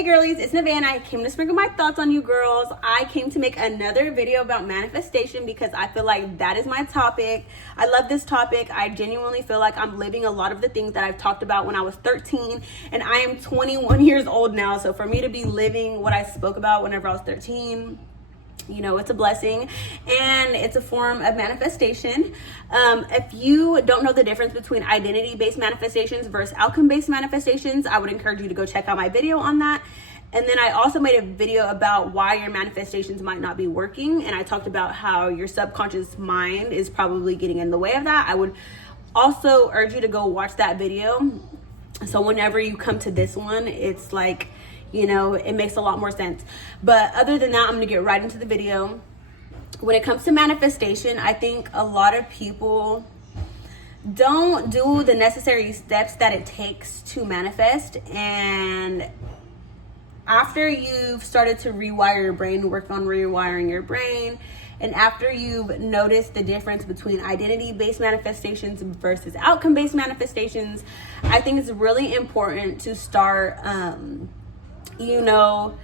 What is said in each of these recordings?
Hey girlies, it's Nevaeh. I came to sprinkle my thoughts on you girls. I came to make another video about manifestation because I feel like that is my topic. I love this topic. I genuinely feel like I'm living a lot of the things that I've talked about when I was 13, and I am 21 years old now. So for me to be living what I spoke about whenever I was 13, you know, it's a blessing and it's a form of manifestation. If you don't know the difference between identity-based manifestations versus outcome-based manifestations, I would encourage you to go check out my video on that. And then I also made a video about why your manifestations might not be working, and I talked about how your subconscious mind is probably getting in the way of that. I would also urge you to go watch that video, so whenever you come to this one, it's like, you know, it makes a lot more sense. But other than that, I'm gonna get right into the video. When it comes to manifestation, I think a lot of people don't do the necessary steps that it takes to manifest. And after you've started to rewire your brain, work on rewiring your brain, and after you've noticed the difference between identity-based manifestations versus outcome-based manifestations, I think it's really important to start you know,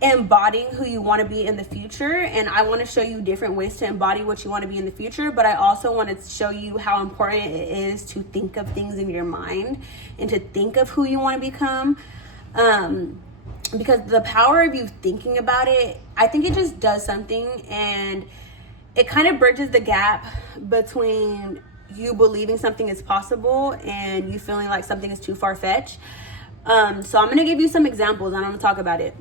embodying who you want to be in the future. And I want to show you different ways to embody what you want to be in the future, but I also want to show you how important it is to think of things in your mind and to think of who you want to become, because the power of you thinking about it, I think it just does something, and it kind of bridges the gap between you believing something is possible and you feeling like something is too far-fetched. So I'm going to give you some examples and I'm going to talk about it.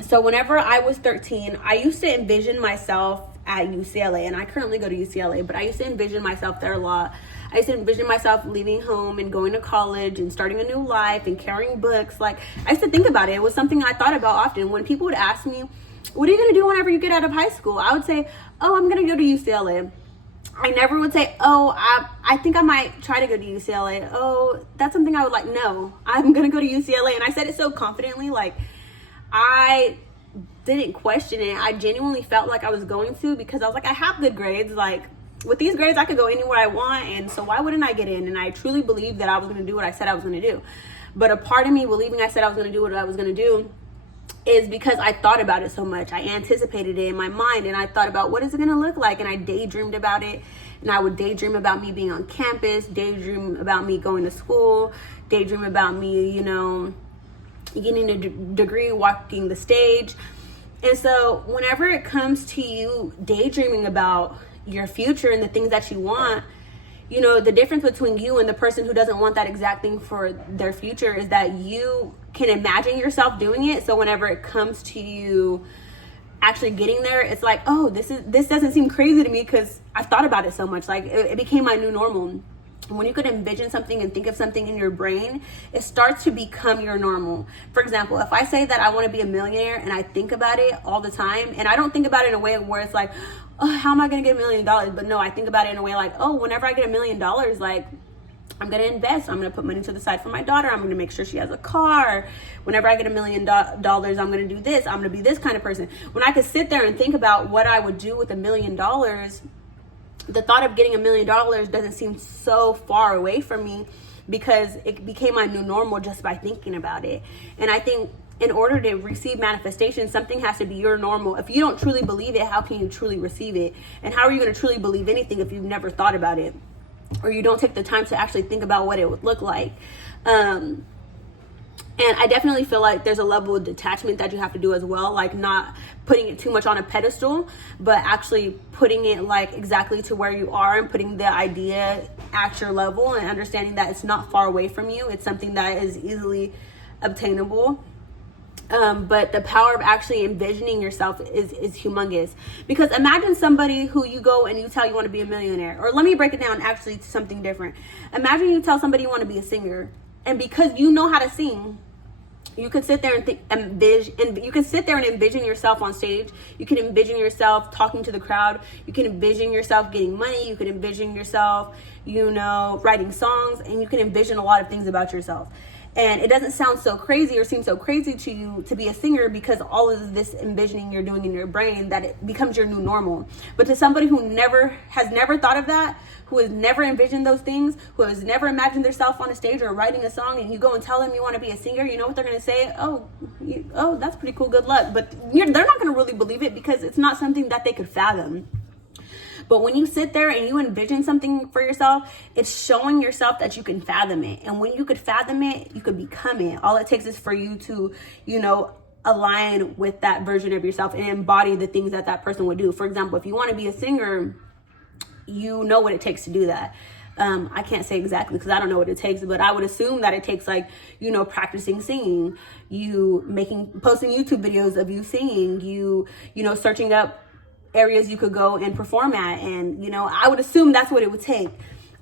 So whenever I was 13, I used to envision myself at UCLA, and I currently go to UCLA, but I used to envision myself there a lot. I used to envision myself leaving home and going to college and starting a new life and carrying books. Like, I used to think about it. It was something I thought about often. When people would ask me, what are you going to do whenever you get out of high school? I would say, oh, I'm going to go to UCLA. I never would say, oh, I think I might try to go to UCLA. Oh, that's something I would like. No, I'm going to go to UCLA. And I said it so confidently, like I didn't question it. I genuinely felt like I was going to, because I was like, I have good grades. Like, with these grades, I could go anywhere I want. And so why wouldn't I get in? And I truly believed that I was going to do what I said I was going to do. But a part of me believing I said I was going to do what I was going to do is because I thought about it so much. I anticipated it in my mind, and I thought about what is it going to look like, and I daydreamed about it. And I would daydream about me being on campus, daydream about me going to school, daydream about me, you know, getting a degree, walking the stage. And so whenever it comes to you daydreaming about your future and the things that you want, you know, the difference between you and the person who doesn't want that exact thing for their future is that you can imagine yourself doing it. So whenever it comes to you actually getting there, it's like, oh, this doesn't seem crazy to me because I've thought about it so much. Like, it became my new normal. When you could envision something and think of something in your brain, it starts to become your normal. For example, if I say that I want to be a millionaire and I think about it all the time, and I don't think about it in a way where it's like, oh, how am I going to get $1 million? But no, I think about it in a way like, oh, whenever I get $1 million, like, I'm going to invest. I'm going to put money to the side for my daughter. I'm going to make sure she has a car. Whenever I get $1 million, I'm going to do this. I'm going to be this kind of person. When I could sit there and think about what I would do with $1 million, the thought of getting $1 million doesn't seem so far away from me, because it became my new normal just by thinking about it. And I think in order to receive manifestation, something has to be your normal. If you don't truly believe it, how can you truly receive it? And how are you going to truly believe anything if you've never thought about it, or you don't take the time to actually think about what it would look like? And I definitely feel like there's a level of detachment that you have to do as well, like not putting it too much on a pedestal, but actually putting it like exactly to where you are and putting the idea at your level and understanding that it's not far away from you. It's something that is easily obtainable. But the power of actually envisioning yourself is humongous. Because imagine somebody who you go and you tell you want to be a millionaire. Or let me break it down actually to something different. Imagine you tell somebody you want to be a singer, and because you know how to sing, you could sit there and you can sit there and envision yourself on stage. You can envision yourself talking to the crowd. You can envision yourself getting money. You can envision yourself, you know, writing songs, and you can envision a lot of things about yourself. And it doesn't sound so crazy or seem so crazy to you to be a singer, because all of this envisioning you're doing in your brain, that it becomes your new normal. But to somebody who has never thought of that, who has never envisioned those things, who has never imagined themselves on a stage or writing a song, and you go and tell them you want to be a singer, you know what they're going to say? Oh, that's pretty cool, good luck. But they're not going to really believe it, because it's not something that they could fathom. But when you sit there and you envision something for yourself, it's showing yourself that you can fathom it. And when you could fathom it, you could become it. All it takes is for you to, align with that version of yourself and embody the things that that person would do. For example, if you want to be a singer, you know what it takes to do that. I can't say exactly because I don't know what it takes, but I would assume that it takes practicing singing, posting YouTube videos of you singing, searching up areas you could go and perform at. And, I would assume that's what it would take.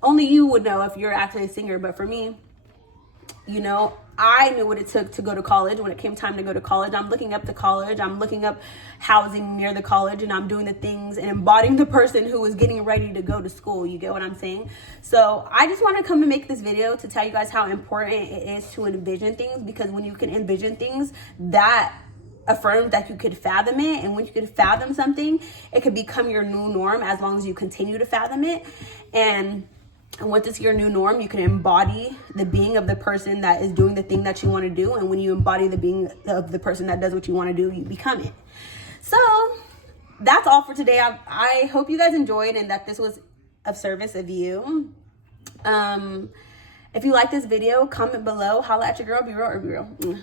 Only you would know if you're actually a singer. But for me, I knew what it took to go to college. When it came time to go to college, I'm looking up the college, I'm looking up housing near the college, and I'm doing the things and embodying the person who is getting ready to go to school. You get what I'm saying? So I just want to come and make this video to tell you guys how important it is to envision things, because when you can envision things, that affirms that you could fathom it. And when you can fathom something, it could become your new norm as long as you continue to fathom it. And once it's your new norm, you can embody the being of the person that is doing the thing that you want to do. And when you embody the being of the person that does what you want to do, you become it. So that's all for today. I hope you guys enjoyed and that this was of service of you. If you like this video, comment below. Holla at your girl. Be real or be real.